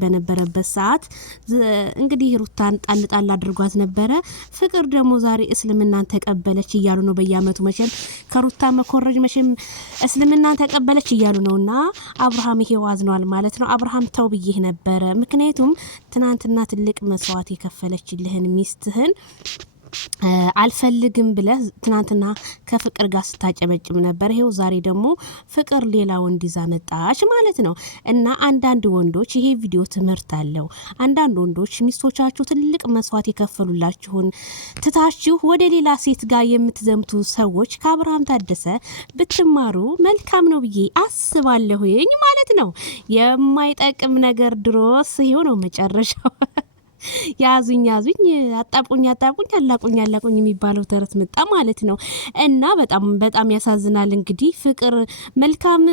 በነበረበት ሰዓት እንግዲህ ሩታን ጣል አድርጓት ነበረ። ፍቅር ደግሞ ዛሬ እስልምናን ተቀበለች እያሉ ነው። በየአመቱ መቼም ከሩታ መኮረጅ መቼም እስልምናን ተቀበለች እያሉ ነውና አብርሃም ይሄው አዝኗል ማለት ነው። አብርሃም ተው ብዬህ ነበረ። ምክንያቱም ትናንትና ትልቅ መስዋዕት የከፈለችልህን ሚስትህን አልፈልግም ብለህ ትናንትና ከፍቅር ጋር ስታጨበጭም ነበር። ይሄው ዛሬ ደግሞ ፍቅር ሌላ ወንድ ይዛ መጣች ማለት ነው። እና አንዳንድ ወንዶች ይሄ ቪዲዮ ትምህርት አለው። አንዳንድ ወንዶች ሚስቶቻችሁ ትልቅ መስዋዕት የከፈሉላችሁን ትታችሁ ወደ ሌላ ሴት ጋር የምትዘምቱ ሰዎች ከአብርሃም ታደሰ ብትማሩ መልካም ነው ብዬ አስባለሁኝ ማለት ነው። የማይጠቅም ነገር ድሮስ ይሄው ነው መጨረሻው። ያዙኝ አጣብቁኝ አላቁኝ የሚባለው ተረት መጣ ማለት ነው። እና በጣም ያሳዝናል። እንግዲህ ፍቅር መልካም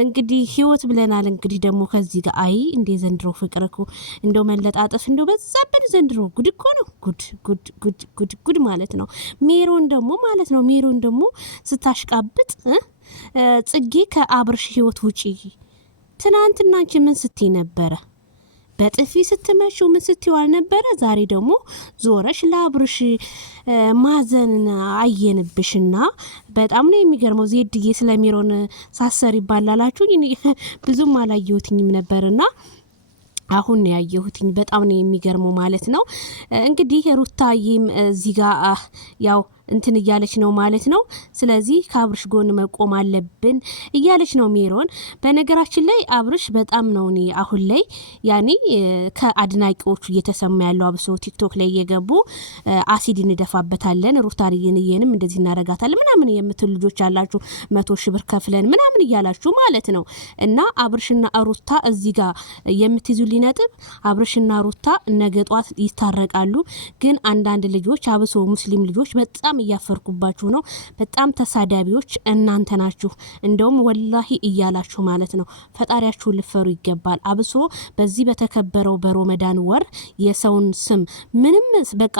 እንግዲህ ህይወት ብለናል። እንግዲህ ደግሞ ከዚህ ጋር እንደ ዘንድሮ ፍቅር እኮ እንደው መለጣጠፍ እንደው በዛበት ዘንድሮ ጉድ እኮ ነው። ጉድ ማለት ነው። ሜሮን ደግሞ ስታሽቃብጥ ጽጌ ከአብርሽ ህይወት ውጪ ትናንትና አንቺ ምን ስትይ ነበረ? በጥፊ ስትመሽው ምን ስትይው አልነበረ? ዛሬ ደግሞ ዞረሽ ለአብርሽ ማዘን አየንብሽና በጣም ነው የሚገርመው። ዜድዬ ስለሚሮን ሳሰር ይባላላችሁ ብዙም አላየሁትኝም ነበርና አሁን ያየሁትኝ በጣም ነው የሚገርመው ማለት ነው። እንግዲህ ሩታዬም እዚህ ጋር ያው እንትን እያለች ነው ማለት ነው። ስለዚህ ከአብርሽ ጎን መቆም አለብን እያለች ነው ሜሮን። በነገራችን ላይ አብርሽ በጣም ነው አሁን ላይ ያኔ ከአድናቂዎቹ እየተሰማ ያለው አብሶ ቲክቶክ ላይ እየገቡ አሲድ እንደፋበታለን ሩታዬንም እንደዚህ እናረጋታለን ምናምን የምትሉ ልጆች አላችሁ 100,000 ብር ከፍለን ምናምን እያላችሁ ማለት ነው። እና አብርሽና ሩታ እዚህ ጋር የምትይዙልኝ ነጥብ አብርሽና ሩታ ነገ ጧት ይታረቃሉ። ግን አንዳንድ ልጆች አብሶ ሙስሊም ልጆች በጣም እያፈርኩባችሁ ነው። በጣም ተሳዳቢዎች እናንተ ናችሁ። እንደውም ወላሂ እያላችሁ ማለት ነው። ፈጣሪያችሁ ልፈሩ ይገባል። አብሶ በዚህ በተከበረው በረመዳን ወር የሰውን ስም ምንም በቃ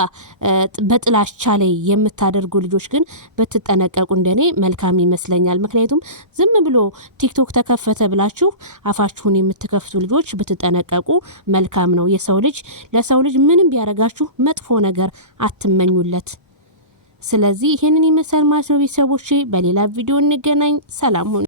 በጥላቻ ላይ የምታደርጉ ልጆች ግን በትጠነቀቁ እንደኔ መልካም ይመስለኛል። ምክንያቱም ዝም ብሎ ቲክቶክ ተከፈተ ብላችሁ አፋችሁን የምትከፍቱ ልጆች በትጠነቀቁ መልካም ነው። የሰው ልጅ ለሰው ልጅ ምንም ቢያረጋችሁ መጥፎ ነገር አትመኙለት። ስለዚህ ይሄንን ይመስል ማለት ነው። ቤተሰቦቼ በሌላ ቪዲዮ እንገናኝ። ሰላም ሁኑ።